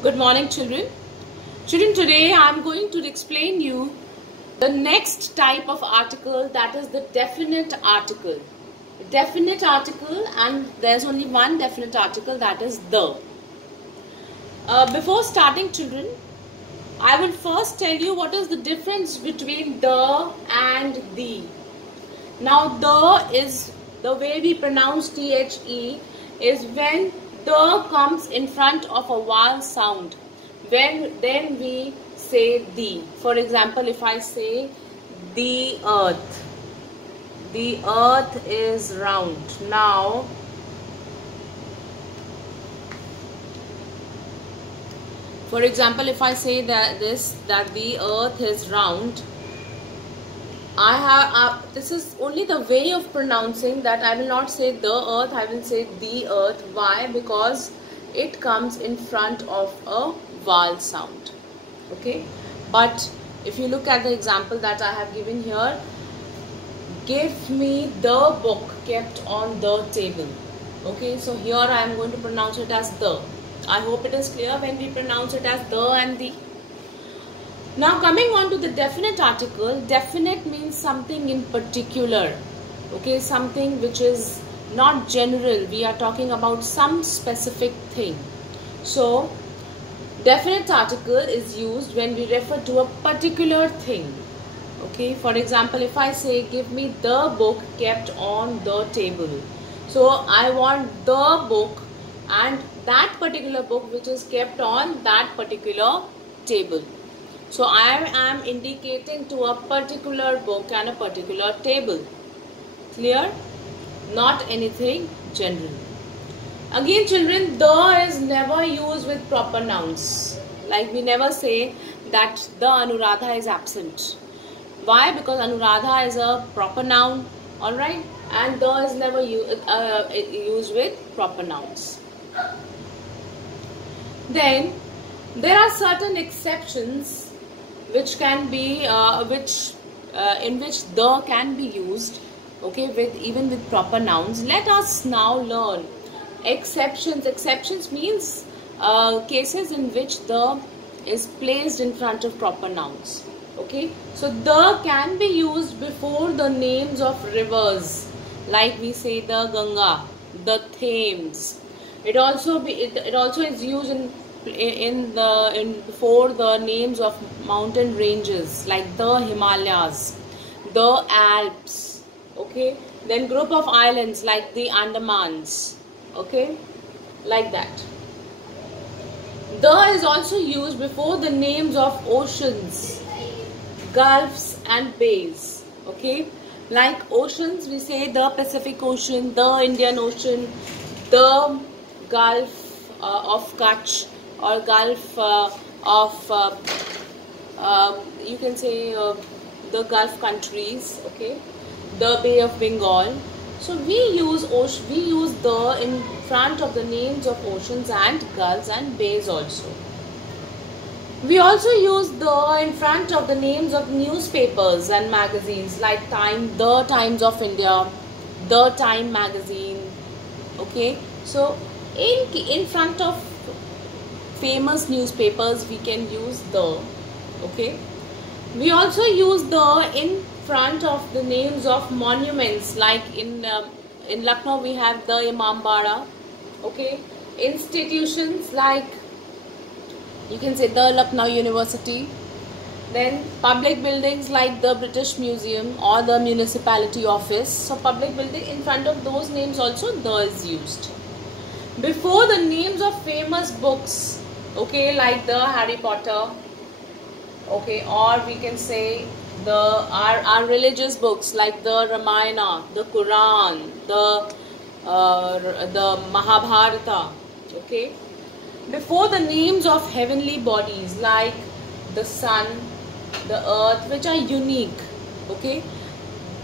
Good morning, children. Children, today I am going to explain you the next type of article, that is the definite article. Definite article, and there's only one definite article, that is the. Before starting, children, I will first tell you what is the difference between the and the. Now, the is the way we pronounce THE is when the comes in front of a vowel sound. Then we say the. For example, if I say the earth is round. Now, for example, if I say that the earth is round, I have this is only the way of pronouncing that. I will not say the earth, I will say the earth. Why? Because it comes in front of a vowel sound. Okay, but if you look at the example that I have given here, give me the book kept on the table. Okay, so here I am going to pronounce it as the. I hope it is clear when we pronounce it as the and the. Now, coming on to the definite article, definite means something in particular. Okay, something which is not general. We are talking about some specific thing. So, definite article is used when we refer to a particular thing. Okay, for example, if I say give me the book kept on the table. So, I want the book and that particular book which is kept on that particular table. So I am indicating to a particular book and a particular table. Clear? Not anything general. Again, children, the is never used with proper nouns. Like we never say that the Anuradha is absent. Why? Because Anuradha is a proper noun. Alright? And the is never used with proper nouns. Then there are certain exceptions which can be in which the can be used, okay, even with proper nouns. Let us now learn exceptions. Exceptions means cases in which the is placed in front of proper nouns. Okay, so the can be used before the names of rivers, like we say the Ganga, the Thames. It also is used before the names of mountain ranges like the Himalayas, the Alps. Okay, then group of islands like the Andamans. Okay, like that. The is also used before the names of oceans, gulfs and bays. Okay, like oceans we say the Pacific Ocean, the Indian Ocean, the Gulf of Kutch, or Gulf you can say the Gulf countries. Okay, the Bay of Bengal. So we use the in front of the names of oceans and gulfs and bays also. We also use the in front of the names of newspapers and magazines like the Times of India, the Time magazine. Okay, so in front of famous newspapers we can use the. Okay, we also use the in front of the names of monuments, like in Lucknow we have the Imambara. Okay, institutions like you can say the Lucknow University. Then public buildings like the British Museum or the municipality office. So public building, in front of those names also the is used. Before the names of famous books, okay, like the Harry Potter, okay, or we can say our religious books like the Ramayana, the Quran, the Mahabharata. Okay, before the names of heavenly bodies like the sun, the earth, which are unique. Okay,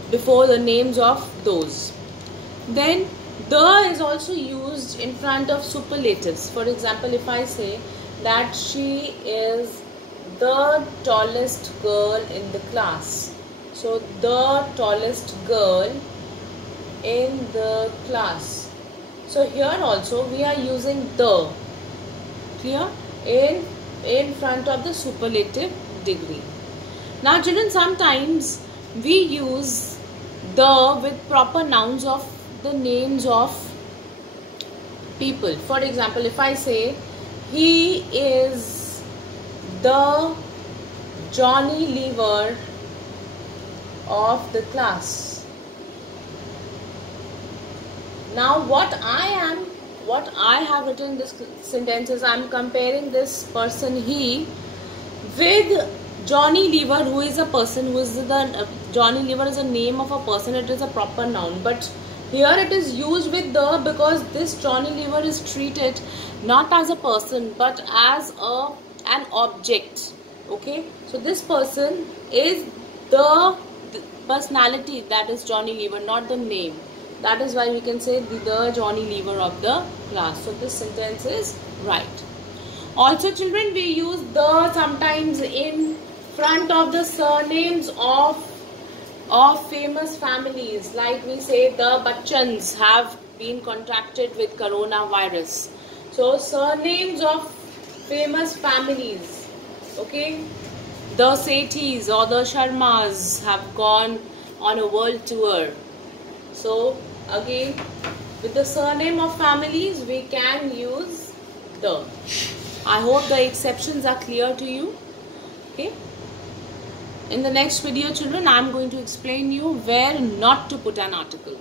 before the names of those. Then the is also used in front of superlatives. For example, if I say that she is the tallest girl in the class. So the tallest girl in the class. So here also we are using the. Clear? in front of the superlative degree. Now children, sometimes we use the with proper nouns of the names of people. For example, if I say he is the Johnny Lever of the class. Now what I have written in this sentence is I am comparing this person he with Johnny Lever, who is a person, who is the Johnny Lever is a name of a person, it is a proper noun, but here it is used with the, because this Johnny Lever is treated not as a person but as an object. Okay, so this person is the personality, that is Johnny Lever, not the name. That is why we can say the Johnny Lever of the class. So this sentence is right. Also children, we use the sometimes in front of the surnames of famous families. Like we say the Bachchans have been contracted with coronavirus. So surnames of famous families. Okay, the Sethis or the Sharmas have gone on a world tour. So again, with the surname of families we can use the. I hope the exceptions are clear to you. Okay. In the next video children, I am going to explain you where not to put an article.